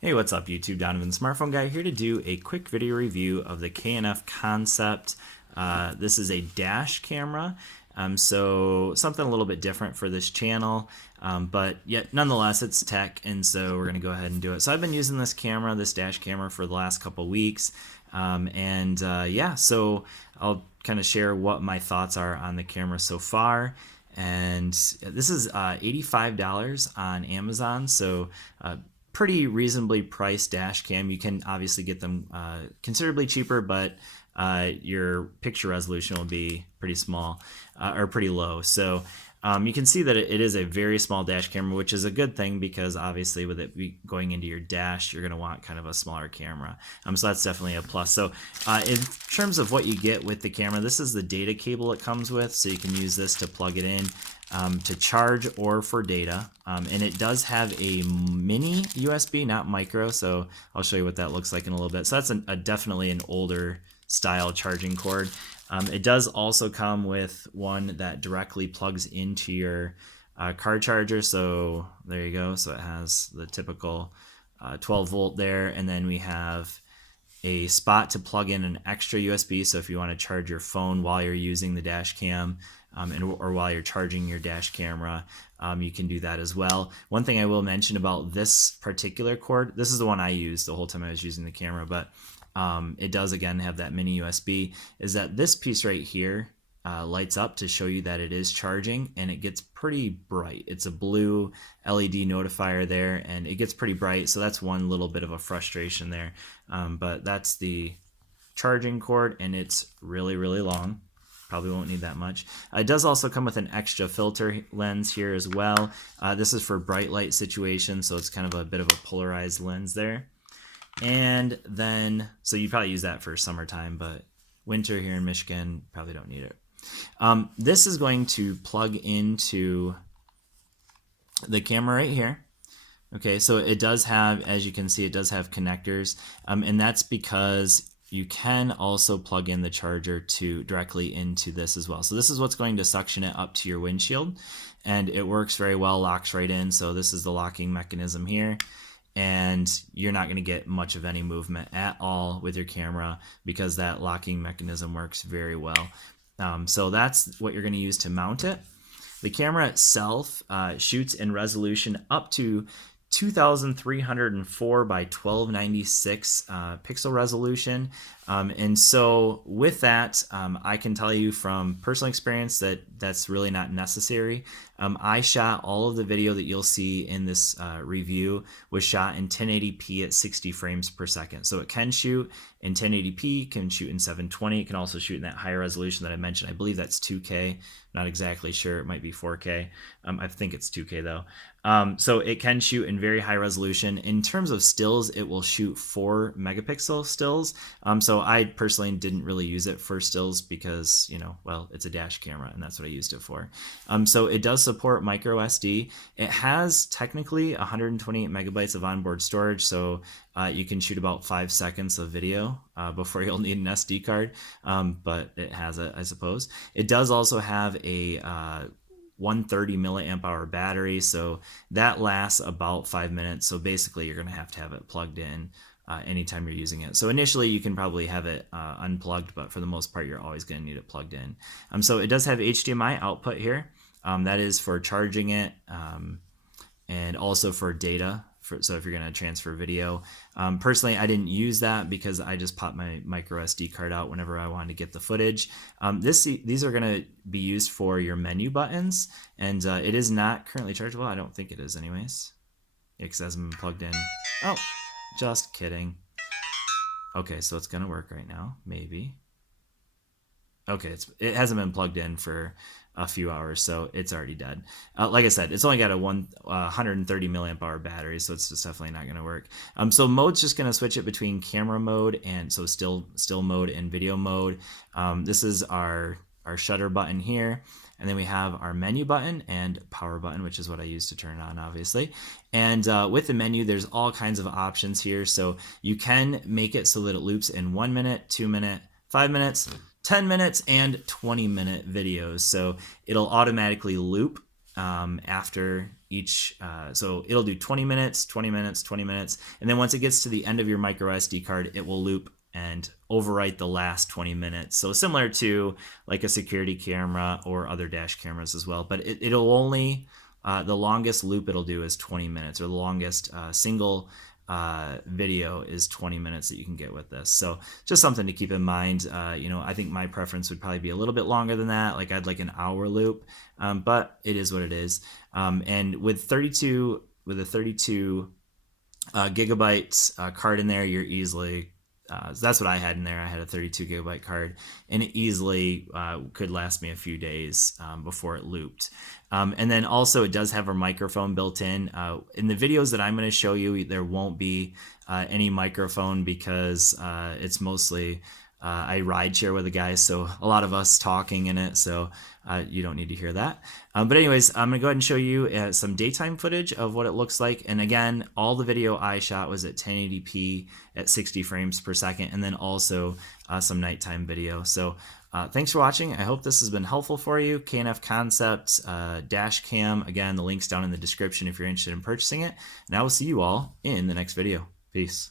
Hey, what's up YouTube? Donovan Smartphone Guy here to do a quick video review of the KNF Concept. This is a dash camera, so something a little bit different for this channel, but yet nonetheless it's tech, and so we're going to go ahead and do it. So I've been using this camera, this dash camera, for the last couple weeks, yeah, so I'll kind of share what my thoughts are on the camera so far. And this is $85 on Amazon, so pretty reasonably priced dash cam. You can obviously get them considerably cheaper, but your picture resolution will be pretty small or pretty low. So you can see that it is a very small dash camera, which is a good thing because obviously with it going into your dash, you're going to want kind of a smaller camera. So that's definitely a plus. So in terms of what you get with the camera, this is the data cable it comes with. So you can use this to plug it in to charge or for data. And it does have a mini USB, not micro. So I'll show you what that looks like in a little bit. So that's definitely an older style charging cord. It does also come with one that directly plugs into your car charger. So there you go. So it has the typical 12 volt there. And then we have a spot to plug in an extra USB. So if you want to charge your phone while you're using the dash cam, or while you're charging your dash camera, you can do that as well. One thing I will mention about this particular cord, this is the one I used the whole time I was using the camera, but it does again have that mini USB, is that this piece right here lights up to show you that it is charging, and it gets pretty bright. It's a blue LED notifier there, and it gets pretty bright, so that's one little bit of a frustration there. But that's the charging cord, and it's really, really long. Probably won't need that much. It does also come with an extra filter lens here as well. This is for bright light situations, so it's kind of a bit of a polarized lens there. And then, so you probably use that for summertime, but winter here in Michigan, probably don't need it. This is going to plug into the camera right here. Okay, so it does have, as you can see, it does have connectors, and that's because you can also plug in the charger directly into this as well. So this is what's going to suction it up to your windshield, and it works very well, locks right in. So this is the locking mechanism here, and you're not going to get much of any movement at all with your camera because that locking mechanism works very well. So that's what you're going to use to mount it. The camera itself shoots in resolution up to 2304 by 1296 pixel resolution. And so with that, I can tell you from personal experience that that's really not necessary. I shot all of the video that you'll see in this review was shot in 1080p at 60 frames per second. So it can shoot in 1080p, can shoot in 720. It can also shoot in that higher resolution that I mentioned. I believe that's 2K. Not exactly sure. It might be 4K. I think it's 2K though. So it can shoot in very high resolution. In terms of stills, it will shoot 4 megapixel stills. So I personally didn't really use it for stills because, well, it's a dash camera and that's what I used it for. So it does support micro SD. It has technically 128 megabytes of onboard storage. So you can shoot about 5 seconds of video before you'll need an SD card, but it has it, I suppose. It does also have a 130 milliamp hour battery, so that lasts about 5 minutes. So basically, you're going to have it plugged in anytime you're using it. So initially, you can probably have it unplugged, but for the most part, you're always going to need it plugged in. So it does have HDMI output here. That is for charging it, and also for data. So if you're going to transfer video. Personally, I didn't use that because I just popped my micro SD card out whenever I wanted to get the footage. These are going to be used for your menu buttons, and it is not currently chargeable. I don't think it is anyways. Because it hasn't been plugged in. Oh, just kidding. Okay, so it's going to work right now, maybe. Okay, it hasn't been plugged in for a few hours, so it's already dead. Like I said, it's only got a 130 milliamp hour battery, so it's just definitely not going to work. So mode's just going to switch it between camera mode and so still mode and video mode. This is our shutter button here, and then we have our menu button and power button, which is what I use to turn it on, obviously. And with the menu, there's all kinds of options here, so you can make it so that it loops in 1 minute, 2 minute, 5 minutes, 10 minutes, and 20-minute videos. So it'll automatically loop after so it'll do 20 minutes, 20 minutes, 20 minutes, and then once it gets to the end of your micro SD card, it will loop and overwrite the last 20 minutes. So similar to like a security camera or other dash cameras as well, but it'll only, the longest loop it'll do is 20 minutes, or the longest single video is 20 minutes that you can get with this. So just something to keep in mind. I think my preference would probably be a little bit longer than that. Like I'd like an hour loop, but it is what it is. And with a 32 gigabyte card in there, you're easily, so that's what I had in there. I had a 32 gigabyte card, and it easily could last me a few days before it looped. And then also it does have a microphone built in. In the videos that I'm going to show you, there won't be any microphone because it's mostly I ride share with the guys, so a lot of us talking in it, so you don't need to hear that. But anyways, I'm gonna go ahead and show you some daytime footage of what it looks like. And again, all the video I shot was at 1080p at 60 frames per second, and then also some nighttime video. So thanks for watching. I hope this has been helpful for you. K&F Concept dash cam. Again, the link's down in the description if you're interested in purchasing it. And I will see you all in the next video. Peace.